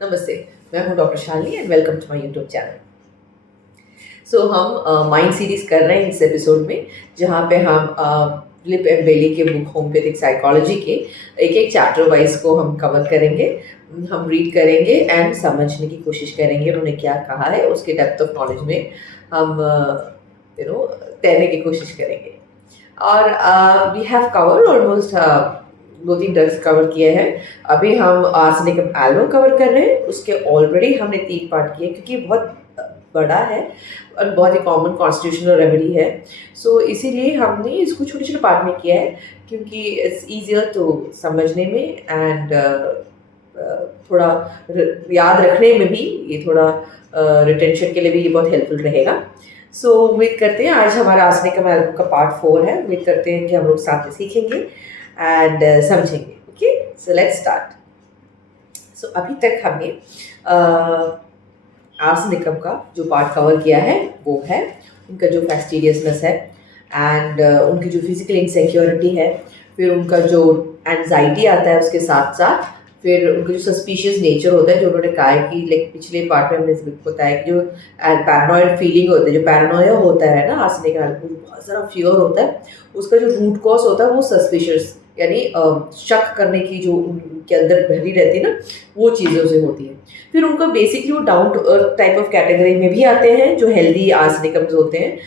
नमस्ते, मैं हूँ doctor Shalini and welcome to my YouTube channel. So हम माइंड सीरीज़ कर रहे हैं इस एपिसोड में, जहाँ पे हम लिप एंड बेली के बुक होम्योपैथिक साइकोलॉजी के एक एक चैप्टर वाइज को हम कवर करेंगे। हम रीड करेंगे एंड समझने की कोशिश करेंगे उन्होंने क्या कहा है, उसके डेप्थ ऑफ नॉलेज में हम तैरने की कोशिश करेंगे। और we have cover almost 2-3 drugs cover किए हैं। अभी हम आर्सेनिक एल्बम कवर कर रहे हैं। उसके ऑलरेडी हमने 3 पार्ट किए, क्योंकि बड़ा है और बहुत ही कॉमन कॉन्स्टिट्यूशनल रेमेडी है। सो इसीलिए हमने इसको छोटे-छोटे पार्ट में किया है, क्योंकि इट्स ईज़ियर टू समझने में एंड थोड़ा याद रखने में भी ये थोड़ा रिटेंशन के लिए भी ये बहुत हेल्पफुल रहेगा। सो उम्मीद करते हैं आज हमारा आर्सेनिक एल्बम का पार्ट 4 है। उम्मीद करते हैं कि हम लोग साथ में सीखेंगे एंड समझेंगे। Okay, so let's start. So अभी तक हमने आर्सेनिकम का जो पार्ट कवर किया है वो है उनका जो फैस्टिडियसनेस है एंड उनकी जो फिजिकल इनसिक्योरिटी है, फिर उनका जो एंजाइटी आता है उसके साथ साथ, फिर उनका जो सस्पिशियस नेचर होता है, जो उन्होंने कहा है कि लाइक पिछले पार्ट में हमने बताया कि जो पैरानॉइड फीलिंग होता है, जो पैरानोया होता है ना आर्सेनिक एल्बम, बहुत सारा फियर होता है, उसका जो रूट कॉज होता है वो सस्पिशियस यानी शक करने की जो उनके अंदर भरी रहती है ना, वो चीज़ों से होती है। फिर उनका बेसिकली वो down to earth type of category में भी आते हैं जो हेल्दी आर्सेनिकम्स होते हैं।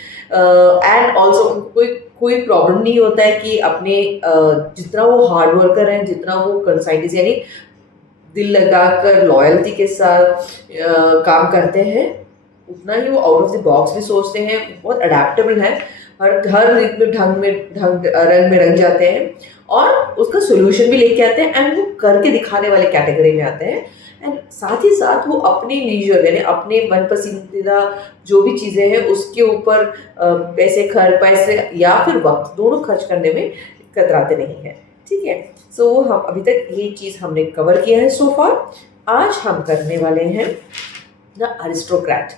एंड ऑल्सो उनको कोई कोई प्रॉब्लम नहीं होता है कि अपने जितना वो हार्ड वर्कर हैं, जितना वो कंसाइंटिस्ट यानी दिल लगाकर लॉयल्टी के साथ काम करते हैं, उतना ही वो आउट ऑफ द बॉक्स भी सोचते हैं, बहुत अडेप्टेबल है, हर रंग में रंग जाते हैं और उसका सोल्यूशन भी लेके आते हैं एंड वो करके दिखाने वाले कैटेगरी में आते हैं। एंड साथ ही साथ वो अपने लीजर यानी अपने मन पसंदीदा जो भी चीज़ें हैं उसके ऊपर पैसे या फिर वक्त दोनों खर्च करने में कतराते नहीं हैं। ठीक है, सो हम अभी तक ये चीज़ हमने कवर किया है सो फार। आज हम करने वाले हैं द अरिस्टोक्रेट।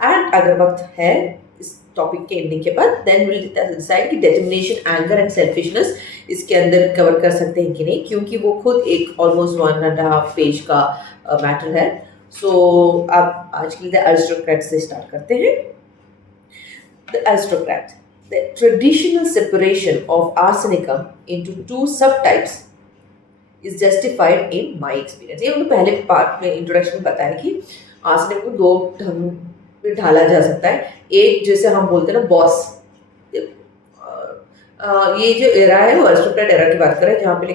एंड अगर वक्त है इस टॉपिक के एंडिंग के बाद, देन विल डिसाइड कि डिटर्मिनेशन, एंगर एंड सेल्फिशनेस इसके अंदर कवर कर सकते हैं कि नहीं, क्योंकि वो खुद एक ऑलमोस्ट 1.5 पेज का मैटर है। सो अब आज के लिए द अरिस्टोक्रेट से स्टार्ट करते हैं। The aristocrat, the traditional separation of arsenicum into two subtypes is justified in my experience। ये उन्होंने पहले पार्ट में इंट्रोडक्शन में बताया कि आर्सेनिक को 2 ढंग में ढाला जा सकता है। एक जैसे हम बोलते हैं ना बॉस, ये जो एरा है वो अरिस्टोक्रेट एरा की बात करें, जहाँ पे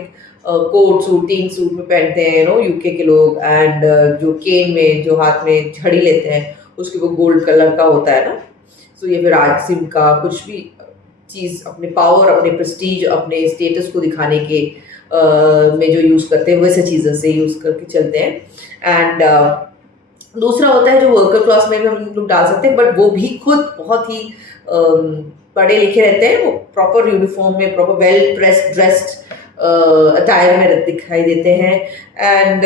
कोट सूट, टीन सूट में पहनते हैं यूके के लोग, एंड जो केन में जो हाथ में झड़ी लेते हैं उसके वो गोल्ड कलर का होता है ना। सो ये फिर राजसिम का कुछ भी चीज़ अपने पावर, अपने प्रेस्टीज, अपने स्टेटस को दिखाने के में जो यूज़ करते हैं वैसे चीज़ों से यूज़ करके चलते हैं। एंड दूसरा होता है जो वर्कर क्लास में भी हम लोग डाल सकते हैं, बट वो भी खुद बहुत ही पढ़े लिखे रहते हैं, वो प्रॉपर यूनिफॉर्म में, प्रॉपर वेल ड्रेस्ड अटायर में दिखाई देते हैं। एंड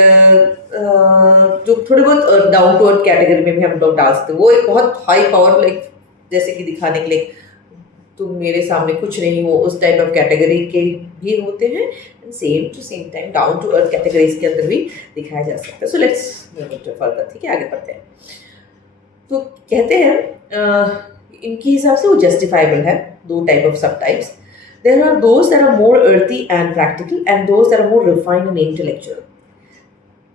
जो थोड़े बहुत डाउन टू अर्थ कैटेगरी में भी हम लोग डाल सकते हैं, वो एक बहुत हाई पावर लाइक जैसे कि दिखाने के लिए तुम मेरे सामने कुछ नहीं हो, उस टाइप ऑफ कैटेगरी के भी होते हैं। And same time down to earth categories के अंदर भी दिखाया जा सकता है। सो लेट्स फर्दर, ठीक है, आगे बढ़ते हैं। तो कहते हैं इनके हिसाब से वो जस्टिफाइबल है, 2 type of sub types. There are those that are more earthy and practical and those that are more refined and intellectual.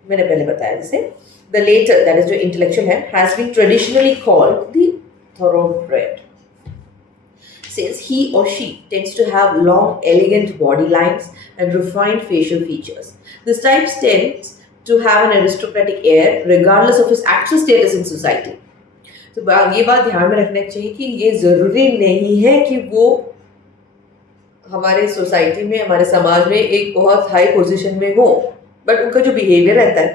मैंने पहले बताया जैसे द लेटर, दैट इज जो इंटेलेक्चुअल है, has been traditionally called the thoroughbred, since he or she tends to have long, elegant body lines and refined facial features. This type tends to have an aristocratic air regardless of his actual status in society. तो ये बात ध्यान में रखना चाहिए कि ये ज़रूरी नहीं है कि वो हमारे सोसाइटी में, हमारे समाज में एक बहुत हाई पोजीशन में हो, बट उनका जो बिहेवियर रहता है,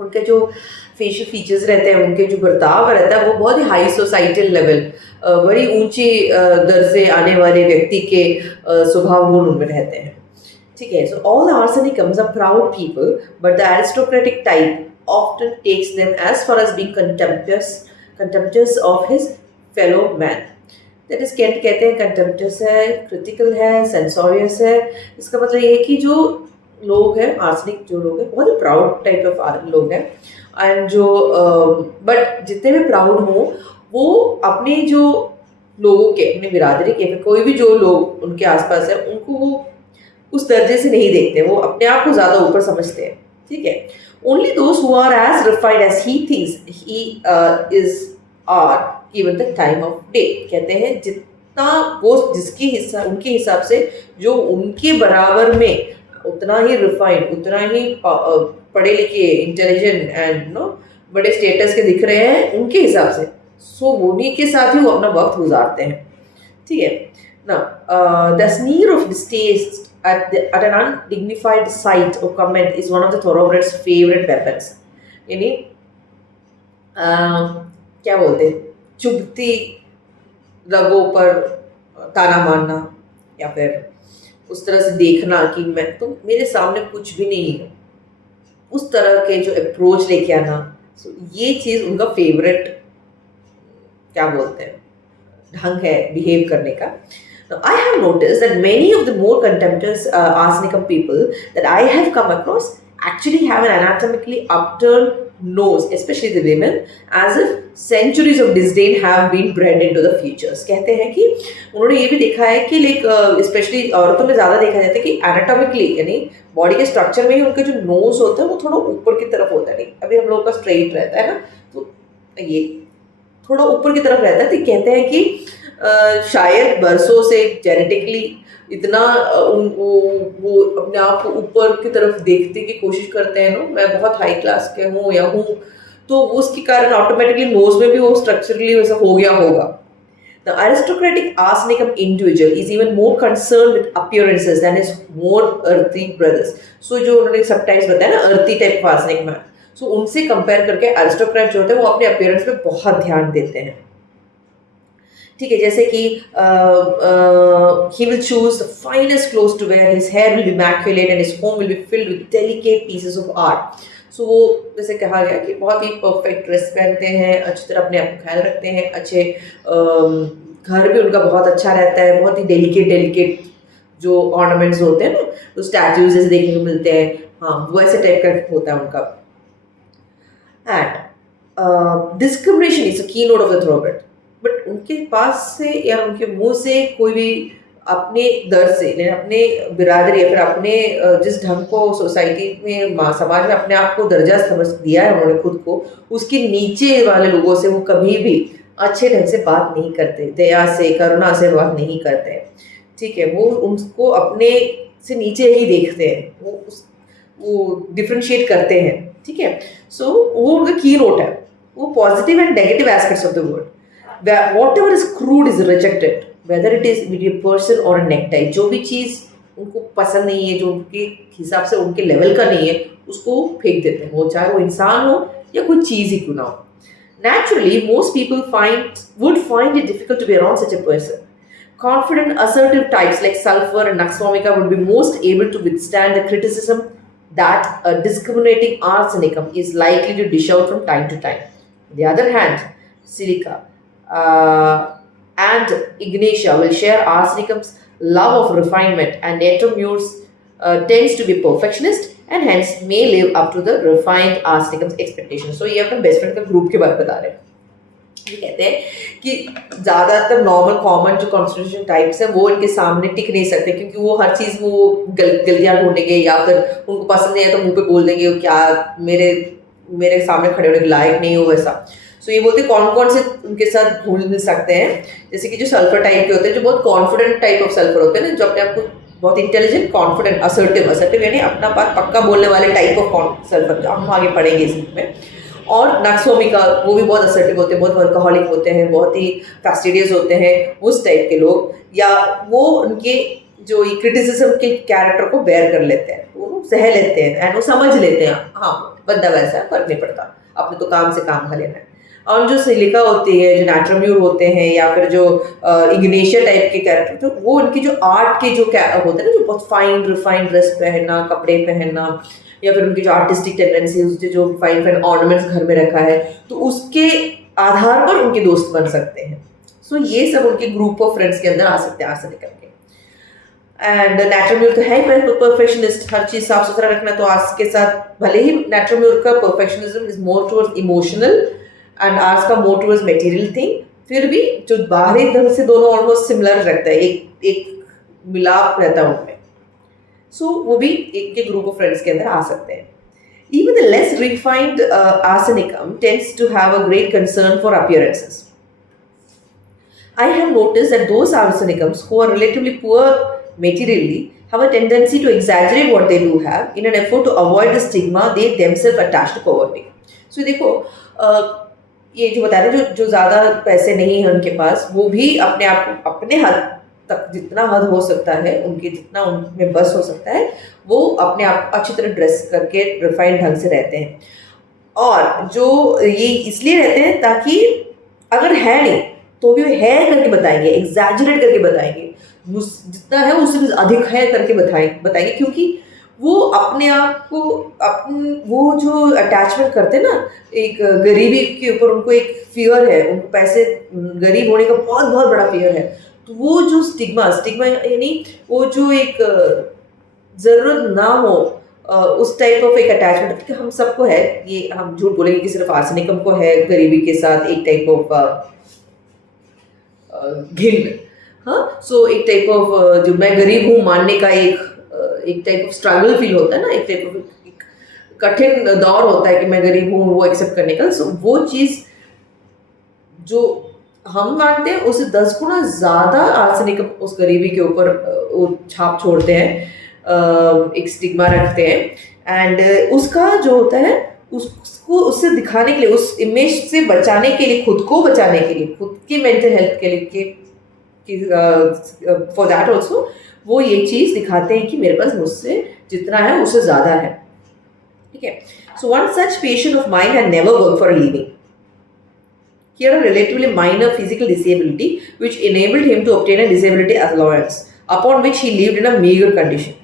उनके जो फेशियल फीचर्स रहते हैं, उनके जो बर्ताव रहता है, वो बहुत ही हाई सोसाइटल लेवल, बड़ी ऊंची दर से आने वाले व्यक्ति के स्वभाव गुण उनमें रहते हैं। ठीक है, so all arsenicums are proud people, but the aristocratic type often takes them as far as being contemptuous of his fellow man. That is can't कहते हैं कंटेम्प्चुअस है, क्रिटिकल है, सेंसोरियस है। इसका मतलब ये है कि जो लोग हैं, आर्सेनिक जो लोग हैं बहुत ही प्राउड टाइप ऑफ लोग हैं। एंड जो बट जितने भी प्राउड हों वो अपने जो लोगों के, अपने बिरादरी के, फिर कोई भी जो लोग उनके आसपास है उनको वो उस दर्जे से नहीं देखते, वो अपने आप को ज़्यादा ऊपर समझते हैं। ठीक है, only those who are as refined as he thinks he is are given the time of day. कहते हैं जितना वो जिसके हिसाब उनके हिसाब से जो उनके बराबर में उतना ही रिफाइंड, उतना ही पढ़े लिखे, इंटेलिजेंट एंड नो बड़े स्टेटस के दिख रहे हैं उनके हिसाब से, सो उन्हीं के साथ ही वो अपना वक्त गुजारते हैं। ठीक है ना, the sneer of distaste at an undignified sight or comment is one of the thoroughbred's favorite weapons। यानी क्या बोलते हैं, चुभती रगों पर ताना मारना या फिर उस तरह से देखना कि मैं तुम मेरे सामने कुछ भी नहीं हो, उस तरह के जो अप्रोच लेके आना, ये चीज़ उनका फेवरेट क्या बोलते हैं ढंग है बिहेव करने का। Now, I have noticed that many of the more contemptuous arsenicum people that I have come across actually have an anatomically upturned nose, especially the women, as if centuries of disdain have been bred into the features। कहते हैं कि उन्होंने ये भी देखा है कि specially औरतों में ज़्यादा देखा जाता है कि एनाटॉमिकली यानी बॉडी के स्ट्रक्चर में ही उनका जो नोज होता है वो थोड़ा ऊपर की तरफ होता है। नहीं अभी हम लोगों का स्ट्रेट रहता है ना, तो ये थोड़ा ऊपर की तरफ रहता है। तो कहते हैं कि शायद बरसों से जेनेटिकली इतना वो अपने आप को ऊपर की तरफ देखने की कोशिश करते हैं ना, मैं बहुत हाई क्लास के हूँ या हूँ, तो उसके कारण ऑटोमेटिकली नोज में भी वो स्ट्रक्चरली वैसा हो गया होगा। The aristocratic arsenicum individual is even more concerned with appearances than his more earthy brothers। So जो उन्होंने सबटाइप्स बताया ना earthy type of arsenic में, so उनसे कंपेयर करके अरिस्टोक्रेट जो होते हैं वो अपने अपीयरेंस पे बहुत ध्यान देते हैं। ठीक है, जैसे कि he will choose the finest clothes to wear, his hair will be immaculate and his home will be filled with delicate pieces of art। सो वो जैसे कहा गया कि बहुत ही परफेक्ट ड्रेस पहनते हैं, अच्छी तरह अपने आप को ख्याल रखते हैं, अच्छे घर भी उनका बहुत अच्छा रहता है, बहुत ही डेलिकेट जो ऑर्नामेंट्स होते हैं ना, तो स्टैचूज जैसे देखने को मिलते हैं, हाँ वो ऐसे टाइप का होता है उनका। एंड डिस्क्रिमिनेशन इज अ की नोट ऑफ द थ्रोबेट, बट उनके पास से या उनके मुंह से कोई भी अपने दर से अपने बिरादरी या फिर अपने जिस ढंग को सोसाइटी में समाज में अपने आप को दर्जा समझ दिया है उन्होंने खुद को, उसके नीचे वाले लोगों से वो कभी भी अच्छे ढंग से बात नहीं करते, दया से करुणा से बात नहीं करते। ठीक है, वो उनको अपने से नीचे ही देखते हैं, वो डिफ्रेंशिएट करते हैं। ठीक है, सो वो उनका की नोट है, वो positive and negative aspects of the word, whatever is crude is rejected, whether it is with a person or a necktie। जो भी चीज़ उनको पसंद नहीं है, जो उनके हिसाब से उनके लेवल का नहीं है, उसको फेंक देते हैं, वो चाहे वो इंसान हो या कोई चीज़ ही क्यों ना हो। Naturally, most people would find it difficult to be around such a person। Confident, assertive types like Sulfur and Nux vomica would be most able to withstand the criticism that a discriminating arsenicum is likely to dish out from time to time। On the other hand, Silica and Ignatia will share arsenicum's love of refinement, and Netromures tends to be perfectionist and hence may live up to the refined arsenicum's expectations। So ये अपने best friend का group के बारे में बता रहे हैं। ये कहते हैं कि ज़्यादातर नॉर्मल कॉमन जो कॉन्स्टिट्यूशन टाइप्स हैं वो इनके सामने टिक नहीं सकते, क्योंकि वो हर चीज़ में वो गलतियाँ ढूंढेंगे या फिर उनको पसंद नहीं है तो मुंह पे बोल देंगे क्या मेरे सामने खड़े होने के लायक नहीं हो वैसा। सो ये बोलते कौन कौन से उनके साथ घुल मिल सकते हैं, जैसे कि जो सल्फर टाइप के होते हैं, जो बहुत कॉन्फिडेंट टाइप ऑफ सल्फर होते हैं ना, जो अपने आप को बहुत इंटेलिजेंट, कॉन्फिडेंट, असर्टिव यानी अपना बात पक्का बोलने वाले टाइप ऑफ सल्फर, जो हम आगे पढ़ेंगे इसमें। और नक्स वोमिका वो भी बहुत असर्टिव होते हैं, बहुत वर्कहॉलिक होते हैं, बहुत ही फैस्टिडियस होते हैं, उस टाइप के लोग, या वो उनके जो क्रिटिसिज्म के कैरेक्टर को बेयर कर लेते हैं, वो सह लेते हैं एंड वो समझ लेते हैं हाँ बंदा वैसा है, फर्क नहीं पड़ता, अपने तो काम से काम का लेना है। और जो सिलिका होती है, जो नेट्रोम्यूर होते हैं, या फिर जो इग्नेशिया टाइप के कैरेक्टर, तो वो उनकी जो आर्ट के जो होते हैं ना, जो बहुत फाइन रिफाइंड ड्रेस पहनना, कपड़े पहनना, या फिर उनकी जो आर्टिस्टिक टेंडेंसी, उसके जो फाइन फाइन ऑर्नामेंट्स घर में रखा है, तो उसके आधार पर उनके दोस्त बन सकते हैं। सो ये सब उनके ग्रुप ऑफ फ्रेंड्स के अंदर आ सकते हैं आर्सेनिकम के। एंड नेचुरल तो है ही परफेक्शनिस्ट, हर चीज साफ सुथरा रखना। तो आर्ट्स के साथ भले ही नेचुरल का perfectionism is more towards emotional and arts का मोर टुवर्ड्स मटेरियल थिंग, फिर भी जो बाहरी ढंग से दोनों ऑलमोस्ट सिमिलर रखता है, एक एक मिलाप रहता है उनमें। सो वो भी एक के ग्रुप ऑफ फ्रेंड्स के अंदर आ सकते हैं। Even the less refined arsenicum tends to have a great concern for appearances. I have noticed that those arsenicums who are relatively poor materially have a tendency to exaggerate what they do have in an effort to avoid the stigma they themselves attach to poverty. So देखो ये जो बता रहे जो ज़्यादा पैसे नहीं हैं उनके पास, वो भी अपने आप को अपने हद तक जितना हद हो सकता है उनके, जितना उनमें बस हो सकता है, वो अपने आप को अच्छी तरह ड्रेस करके रिफाइंड ढंग से रहते हैं। और जो ये इसलिए रहते हैं ताकि अगर है नहीं तो भी वो है करके बताएंगे, एग्जैजरेट करके बताएंगे, जितना है उससे भी अधिक है करके बताएंगे, क्योंकि वो अपने आप को वो जो अटैचमेंट करते हैं ना, एक गरीबी के ऊपर उनको एक फियर है, उनको पैसे गरीब होने का बहुत बहुत बड़ा फियर है। तो वो जो स्टिग्मा यानी वो जो एक ज़रूरत ना हो उस टाइप ऑफ एक अटैचमेंट हम सबको है। ये हम झूठ बोलेंगे कि सिर्फ आर्सेनिकम को है गरीबी के साथ एक टाइप ऑफ घिन। हाँ, सो एक टाइप ऑफ जो मैं गरीब हूँ मानने का एक टाइप ऑफ स्ट्रगल फील होता है ना, एक टाइप ऑफ कठिन दौर होता है कि मैं गरीब हूँ वो एक्सेप्ट करने का। सो वो चीज़ जो हम मानते हैं उससे 10 गुना ज़्यादा आर्सेनिकम उस गरीबी के ऊपर वो छाप छोड़ते हैं, एक स्टिग्मा रखते हैं। एंड उसका जो होता है उसको उससे दिखाने के लिए, उस इमेज से बचाने के लिए, खुद को बचाने के लिए, खुद की मेंटल हेल्थ के लिए फॉर दैट ऑल्सो वो ये चीज़ दिखाते हैं कि मेरे पास मुझसे जितना है उससे ज़्यादा है। ठीक है। So one such patient of mine had never work for a living. He had a relatively minor physical disability which enabled him to obtain a disability allowance, upon which he lived in a meager condition.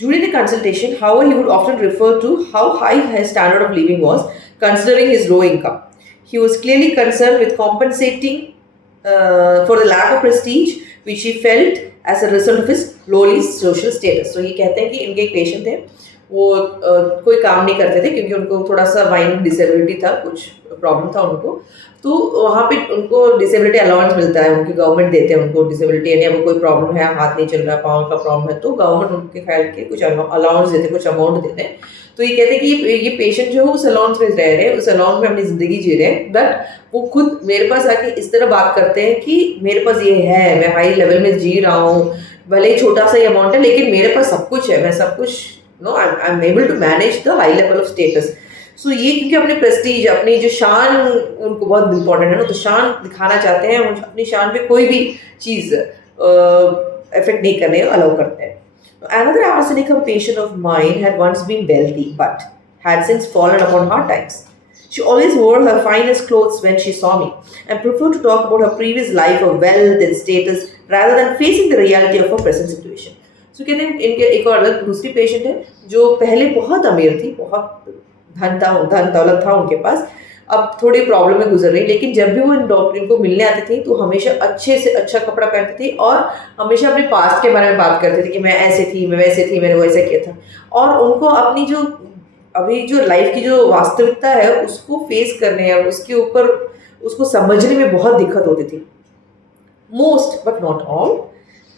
During the consultation, however, he would often refer to how high his standard of living was, considering his low income. He was clearly concerned with compensating for the lack of prestige which he felt as a result of his lowly social status. So, ये कहते हैं कि इनके एक patient थे, वो कोई काम नहीं करते थे क्योंकि उनको थोड़ा सा माइनर डिसेबिलिटी था, कुछ प्रॉब्लम था उनको। तो वहाँ पे उनको डिसेबिलिटी अलाउंस मिलता है, उनकी गवर्नमेंट देते हैं उनको डिसेबिलिटी, यानी अगर कोई प्रॉब्लम है, हाथ नहीं चल रहा, पाँव का प्रॉब्लम है, तो गवर्नमेंट उनके ख्याल के कुछ अलाउंस देते हैं, कुछ अमाउंट देते हैं। तो ये कहते हैं कि ये पेशेंट जो है उस अलाउंस में रह रहे हैं, उस अलाउंस में अपनी ज़िंदगी जी रहे हैं, बट वो खुद मेरे पास आके इस तरह बात करते हैं कि मेरे पास ये है, मैं हाई लेवल में जी रहा हूँ, भले ही छोटा सा ही अमाउंट है लेकिन मेरे पास सब कुछ है, मैं सब कुछ I am able to manage the high level of status. So ये क्योंकि अपने प्रेस्टीज, अपनी जो शान उनको बहुत इंपॉर्टेंट है ना, तो शान दिखाना चाहते हैं, अपनी शान पे कोई भी चीज़ इफेक्ट नहीं करने अलाउ करते हैं। Another arsenic patient of mine had once been wealthy but had since fallen upon hard times. She always wore her finest clothes when she saw me and preferred to talk about her previous life of wealth and status rather than facing the reality of her present situation. So कहते हैं इनके एक और अलग दूसरी patient है जो पहले बहुत अमीर थी, बहुत धन दौलत था उनके पास, अब थोड़ी प्रॉब्लम में गुजर रही, लेकिन जब भी वो इनको मिलने आती थी तो हमेशा अच्छे से अच्छा कपड़ा पहनती थी और हमेशा अपने पास्ट के बारे में बात करती थी कि मैं ऐसे थी, मैं वैसे थी, मैंने वैसे किया था। और उनको अपनी जो अभी जो लाइफ की जो वास्तविकता है उसको फेस करने और उसके ऊपर उसको समझने में बहुत दिक्कत होती थी। Most but not all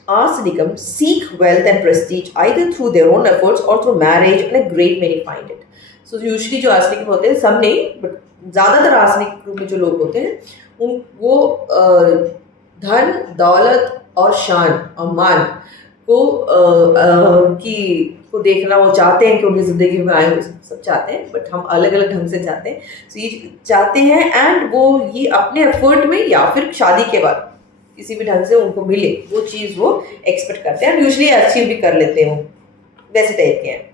arsenicum seek wealth and prestige either through their own efforts or through marriage, and a great many find it. So usually जो आर्सेनिक होते हैं, सब नहीं बट ज़्यादातर आर्सेनिक में जो लोग होते हैं वो धन, दौलत और शान और मान को को देखना वो चाहते हैं कि उनकी ज़िंदगी में आए, सब चाहते हैं, बट हम अलग अलग ढंग से चाहते हैं। सो ये चाहते हैं एंड वो ये अपने एफर्ट में या फिर शादी के बाद किसी भी ढंग से उनको मिले वो चीज़ वो एक्सपेक्ट करते हैं और यूजली अचीव भी कर लेते हैं, वैसे टाइप के हैं।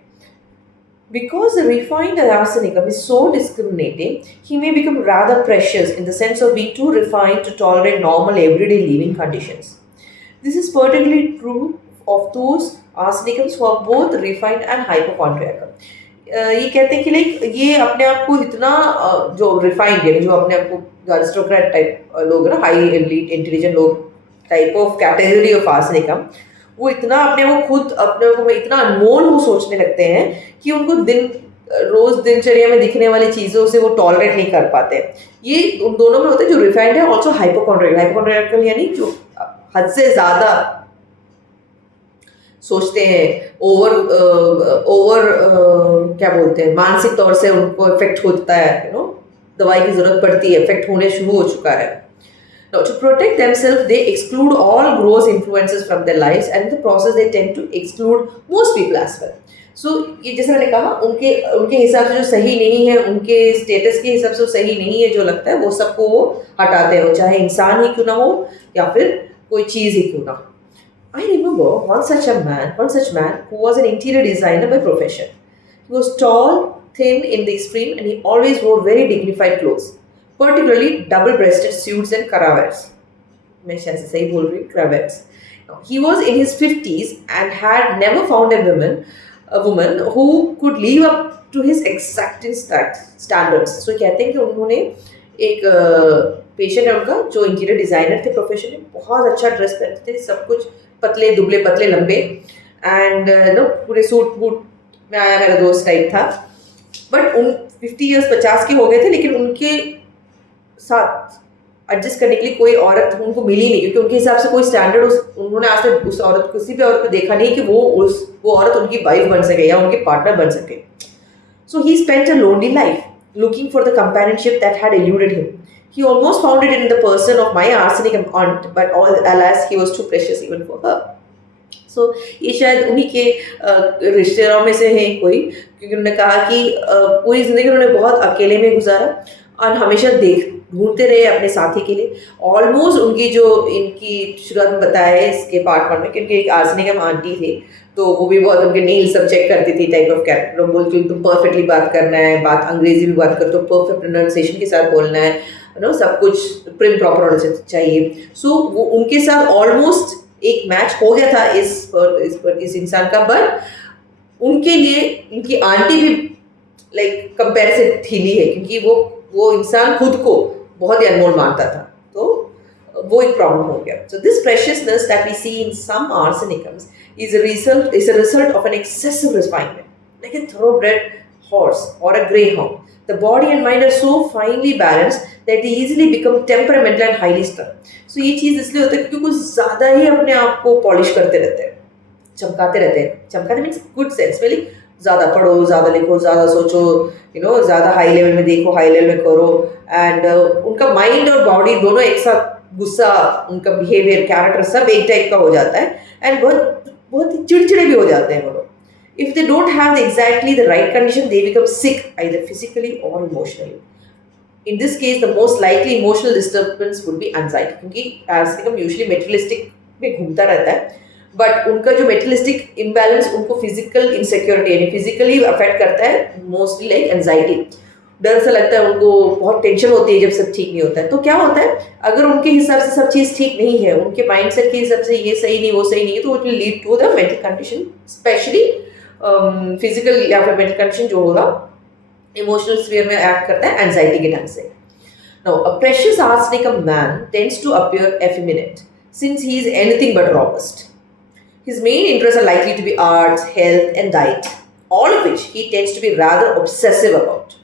Because the refined arsenicum is so discriminating, he may become rather precious in the sense of being too refined to tolerate normal everyday living conditions. This is particularly true of those arsenicums who are both refined and hypochondriacal. ये कहते हैं कि like ये अपने आप को इतना जो रिफाइंड है, जो अपने आप को अरिस्टोक्रेट टाइप लोग ना, हाई एलीट इंटेलिजेंट लोग type of category of arsenicum, वो इतना अपने को खुद अपने को में इतना अनमोल वो सोचने लगते हैं कि उनको रोज दिनचर्या में दिखने वाली चीज़ों से वो टॉलरेट नहीं कर पाते। ये उन दोनों में होता है, जो रिफाइंड है ऑल्सो हाइपोकॉन्ड्रियल यानी जो हद से ज़्यादा सोचते हैं, ओवर ओवर क्या बोलते हैं, मानसिक तौर से उनको इफेक्ट होता है, दवाई की जरूरत पड़ती है, इफेक्ट होने शुरू हो चुका है। Now, to protect themselves, they exclude all gross influences from their lives, and in the process, they tend to exclude most people as well. So, ये जैसे मैंने कहा, उनके उनके हिसाब से जो सही नहीं है, उनके स्टेटस के हिसाब से सही नहीं है, जो लगता है वो सबको वो हटाते हैं, वो चाहे इंसान ही क्यों ना हो या फिर कोई चीज़ ही क्यों ना हो। I remember one such man who was an interior designer by profession. He was tall, thin in the extreme, and he always wore very dignified clothes, particularly double-breasted suits and cravats. मैं शायद से सही बोल रही हूँ, cravats. He was in his 50s and had never found a woman who could live up to his exacting standards. So कहते हैं कि उन्होंने एक पेशेंट है उनका जो इंटीरियर डिज़ाइनर थे प्रोफेशन में, बहुत अच्छा ड्रेस पहनते थे, सब कुछ पतले दुबले पतले लंबे, एंड पूरे सूट बूट में आया मेरा दोस्त टाइप था। बट उन 50 ईयर्स 50 के हो गए थे, लेकिन उनके साथ एडजस्ट करने के लिए कोई औरत उनको मिली नहीं, क्योंकि उनके हिसाब से कोई स्टैंडर्ड उन्होंने आज तक उस औरत किसी भी औरत को देखा नहीं कि वो औरत उनकी वाइफ बन सके या उनके पार्टनर बन सके। So he spent a lonely life looking for the companionship that had eluded him. He almost found it in the person of my arsenic aunt, but alas, he was too precious even for her. So ये शायद उन्हीं के रिश्तेदारों में से है कोई, क्योंकि उन्होंने कहा कि पूरी ज़िंदगी उन्होंने बहुत अकेले में गुजारा और हमेशा ढूंढते रहे अपने साथी के लिए। ऑलमोस्ट उनकी जो इनकी शुरुआत में बताया है इसके पार्ट 1 में, क्योंकि एक आर्सेनिक आंटी थी, तो वो भी बहुत उनके नील सब चेक करती थी, टाइप ऑफ कैरेक्टर बोलती, तुम परफेक्टली बात करना है, बात अंग्रेजी भी बात करते हो, परफेक्ट प्रोनाउंसिएशन के साथ बोलना है, सब कुछ प्रिम प्रॉपर होना चाहिए। सो वो उनके साथ ऑलमोस्ट एक मैच हो गया था इस इंसान का, बट उनके लिए उनकी आंटी भी लाइक कंपेरिजन थीली है, क्योंकि वो इंसान खुद को बहुत ही अनमोल मानता था, तो वो एक प्रॉब्लम हो गया। So this preciousness that we see in some arsenicums is a result of an excessive refinement, like a thoroughbred horse or a greyhound. The body and mind are so finely balanced that they easily become temperamental and highly strung. So ये चीज़ इसलिए होता है क्योंकि कुछ ज़्यादा ही अपने आप को पॉलिश करते रहते हैं, चमकाते रहते हैं। चमकाते मीन्स गुड सेंस में, ज़्यादा पढ़ो, ज़्यादा लिखो, ज़्यादा सोचो, ज़्यादा हाई लेवल में देखो, हाई लेवल में करो, एंड उनका माइंड और बॉडी दोनों एक साथ, गुस्सा, उनका बिहेवियर, कैरेक्टर सब एक टाइप का हो जाता है, एंड बहुत ही चिड़चिड़े भी हो जाते हैं वो लोग। If they don't have exactly the right condition, they become sick either physically or emotionally. In this case, the most likely emotional disturbance would be anxiety, क्योंकि आर्सेनिकम यूजुअली मेटेरियलिस्टिक में घूमता रहता है, बट उनका जो मेटेरियलिस्टिक इम्बैलेंस उनको physical insecurity यानी physically affect करता है, मोस्टली लाइक एंजाइटी, डर सा लगता है उनको, बहुत टेंशन होती है जब सब ठीक नहीं होता है। तो क्या होता है, अगर उनके हिसाब से सब चीज़ ठीक नहीं है, उनके माइंडसेट के हिसाब से ये सही नहीं वो सही नहीं है, तो it will lead to the mental condition, specially physical या फिर मेंटल कंडीशन जो होगा इमोशनल स्फीयर में एक्ट करता है एंजाइटी के ढंग से। Now, a precious arsenicum man tends to appear effeminate since he is anything but robust. His main interests are likely to be arts, health, and diet, all of which he tends to be rather obsessive about.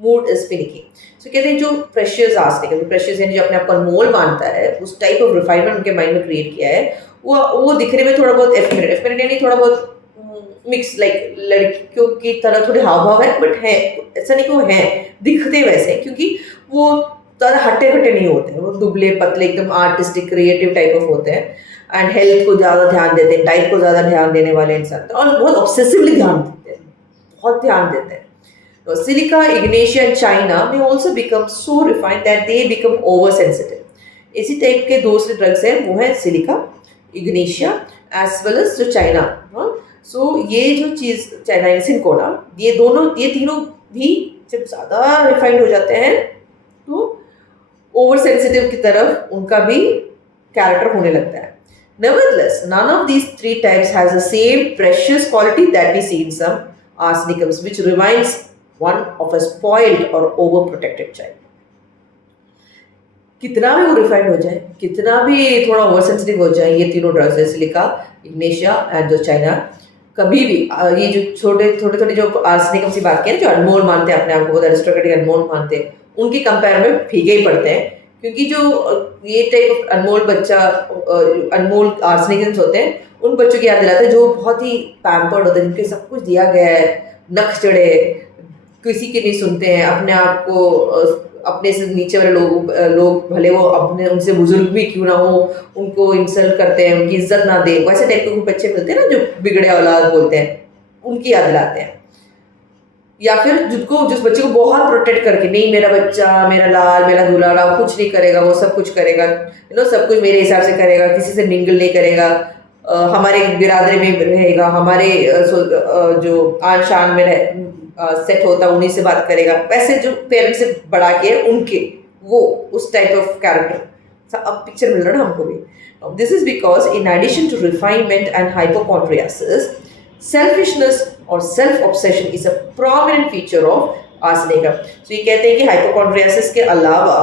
Mood is finicky. So कहते हैं जो precious arsenic, जो precious यानी जो अपने आप को अनमोल मानता है, उस टाइप ऑफ रिफाइनमेंट उनके माइंड में क्रिएट किया है, वो दिखने में थोड़ा बहुत एफिमिनेट यानी थोड़ा बहुत मिक्स, लाइक लड़कियों की तरह थोड़े हाव भाव है, बट है ऐसा नहीं कि वो है, दिखते वैसे, क्योंकि वो ज़्यादा हट्टे खट्टे नहीं होते हैं, वो दुबले पतले एकदम आर्टिस्टिक क्रिएटिव टाइप ऑफ होते हैं, एंड हेल्थ को ज़्यादा ध्यान देते हैं, डाइट को ज़्यादा ध्यान देने वाले इंसान, और बहुत ऑब्सेसिवली ध्यान देते हैं, बहुत ध्यान देते हैं। Silica, Ignatia and China may also become so refined that they become oversensitive. इसी टाइप के दूसरे ड्रग्स हैं, वो है silica, ignatia as well as जो चाइना। सो ये जो चीज़ चाइना सिंकोना, ये तीनों भी जब ज़्यादा रिफाइंड हो जाते हैं तो ओवर सेंसिटिव की तरफ उनका भी कैरेक्टर होने लगता है। Nevertheless, none of these three types has the same precious quality that we see in some arsenicums, which reminds one of a spoiled or overprotected child. कितना भी वो रिफाइंड हो जाए, कितना भी थोड़ा ओवर सेंसिटिव हो जाए, ये तीनों ड्रग्स जैसे लिखा इग्नेशिया एंड जो चाइना, कभी भी ये जो छोटे छोटे छोटे जो आर्सेनिक की बात करें, जो अनमोल मानते हैं अपने आप को, बहुत अरिस्टोक्रेटिक अनमोल मानते हैं, उनकी कंपेयर में फीके ही पड़ते हैं। क्योंकि जो ये टाइप ऑफ अनमोल बच्चा, अनमोल आर्सेनिक होते हैं, उन बच्चों की याद दिलाते हैं जो बहुत ही पैम्पर्ड होते हैं, जिनके सब कुछ दिया गया है, नख चढ़े, किसी की नहीं सुनते हैं, अपने आप को अपने से नीचे वाले लोग भले वो अपने उनसे बुजुर्ग भी क्यों ना हो, उनको इंसल्ट करते हैं, उनकी इज्जत ना दे, वैसे टाइप के कुछ बच्चे मिलते हैं ना जो बिगड़े औलाद बोलते हैं, उनकी याद दिलाते हैं। या फिर जिस बच्चे को बहुत प्रोटेक्ट करके, नहीं मेरा बच्चा, मेरा लाल, मेरा दुलारा, वो कुछ नहीं करेगा, वो सब कुछ करेगा, सब कुछ मेरे हिसाब से करेगा, किसी से मिंगल नहीं करेगा, हमारे बिरादरी में रहेगा, हमारे जो आन शान में सेट होता है उन्हीं से बात करेगा, वैसे जो पेरेंट्स से बड़ा के उनके वो उस टाइप ऑफ कैरेक्टर अब पिक्चर मिल रहा है ना हमको भी। This is because in addition to refinement and hypochondriasis, selfishness और self obsession is a prominent feature of arsenic. तो ये कहते हैं कि हाइपोकॉन्ड्रियासिस के अलावा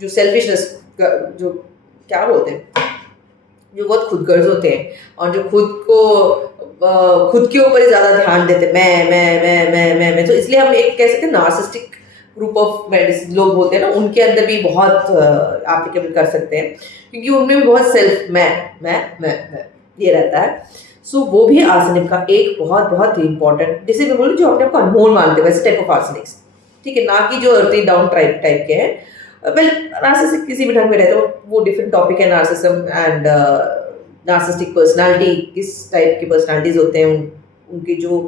जो सेल्फिशनेस, जो क्या बोलते हैं, जो बहुत खुदगर्ज होते हैं और जो खुद के ऊपर ही ज़्यादा ध्यान देते हैं, मैं, तो इसलिए हम एक कह सकते हैं नार्सिस्टिक ग्रुप ऑफ मेडिसिन लोग बोलते हैं ना, उनके अंदर भी बहुत एप्लीकेबल कर सकते हैं, क्योंकि उनमें भी बहुत सेल्फ मैं ये रहता है। सो वो भी आर्सेनिक का एक बहुत बहुत ही इंपॉर्टेंट, जैसे मैं बोलूँ जो अपने आप को अनमोल मानते हैं, वैसे टाइप ऑफ आर्सेनिक्स, ठीक है, ना कि जो अर्थिंग डाउन टाइप के हैं। वेल, नार्सिसिक किसी भी ढंग में रहते हो, वो डिफरेंट टॉपिक है, नार्सिसिज्म एंड नार्सिस्टिक पर्सनालिटी, किस टाइप की पर्सनालिटीज होते हैं, उनके जो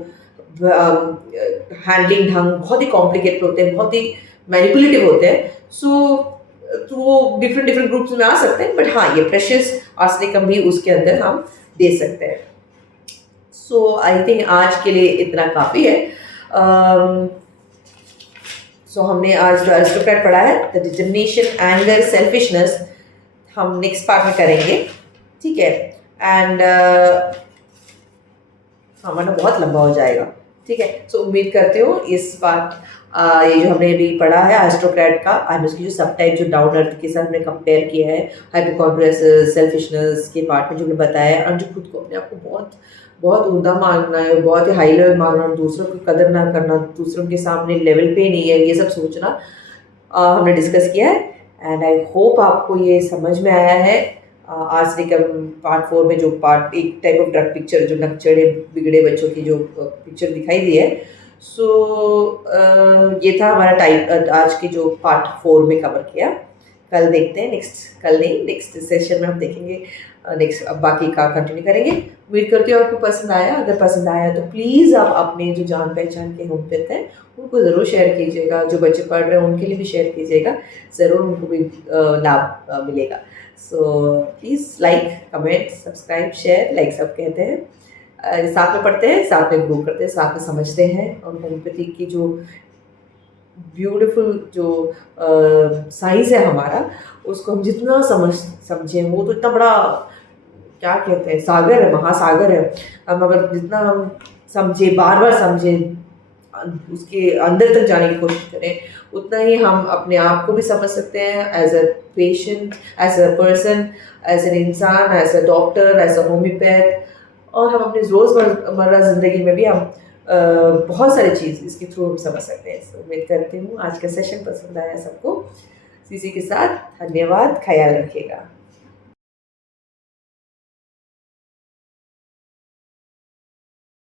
हैंडलिंग ढंग बहुत ही कॉम्प्लिकेटेड होते हैं, बहुत ही मैनिपुलेटिव होते हैं। तो वो डिफरेंट ग्रुप्स में आ सकते हैं, बट हाँ, ये प्रेशियस आर्सेनिकम भी उसके अंदर हम दे सकते हैं। सो आई थिंक आज के लिए इतना काफ़ी है। सो हमने आज जो एरिस्टोक्रेट पढ़ा है, द डिटर्मिनेशन, एंगर, सेल्फिशनेस, हम नेक्स्ट पार्ट में करेंगे, ठीक है। एंड हाँ, वरना बहुत लंबा हो जाएगा, ठीक है। सो उम्मीद करते हो इस बात ये जो हमने अभी पढ़ा है एरिस्टोक्रेट का, और उसकी जो सब टाइप जो डाउन अर्थ के साथ हमने कंपेयर किया है, हाइपोकॉन्ड्रियासिस, सेल्फिशनेस के पार्ट में जो हमने बताया है, और जो खुद को अपने आप को बहुत बहुत ऊंधा मानना है, बहुत ही हाई लेवल मानना, दूसरों की कदर ना करना, दूसरों के सामने लेवल पे नहीं है, ये सब सोचना हमने डिस्कस किया है। एंड आई होप आपको ये समझ में आया है। आर्सेनिकम पार्ट 4 में जो पार्ट एक टाइप ऑफ ड्रग पिक्चर, जो नकचढ़े बिगड़े बच्चों की जो पिक्चर दिखाई दी है, सो ये था हमारा टाइप आज की जो पार्ट 4 में कवर किया। कल देखते हैं, नेक्स्ट सेशन में हम देखेंगे, नेक्स्ट अब बाकी का कंटिन्यू करेंगे। उम्मीद करती हूँ आपको पसंद आया। अगर पसंद आया तो प्लीज़ आप अपने जो जान पहचान के होमपेथ हैं उनको ज़रूर शेयर कीजिएगा, जो बच्चे पढ़ रहे हैं उनके लिए भी शेयर कीजिएगा, ज़रूर उनको भी लाभ मिलेगा। So please like, comment, subscribe, share, like सब कहते हैं, साथ में पढ़ते हैं, साथ में ग्रो करते हैं, साथ में समझते हैं, और होम्योपैथी की जो ब्यूटीफुल जो साइंस है हमारा, उसको हम जितना समझें, वो तो इतना बड़ा क्या कहते हैं, सागर है, महासागर है। हम अगर जितना हम समझे, बार बार समझें, उसके अंदर तक जाने की कोशिश करें, उतना ही हम अपने आप को भी समझ सकते हैं as a patient, as a person, as an इंसान, as a doctor, as a homeopath, और हम अपनी रोज़मर्रा ज़िंदगी में भी हम बहुत सारी चीज़ इसके थ्रू हम समझ सकते हैं। तो उम्मीद करती हूँ आज का सेशन पसंद आया सबको। इसी के साथ धन्यवाद, ख्याल रखिएगा।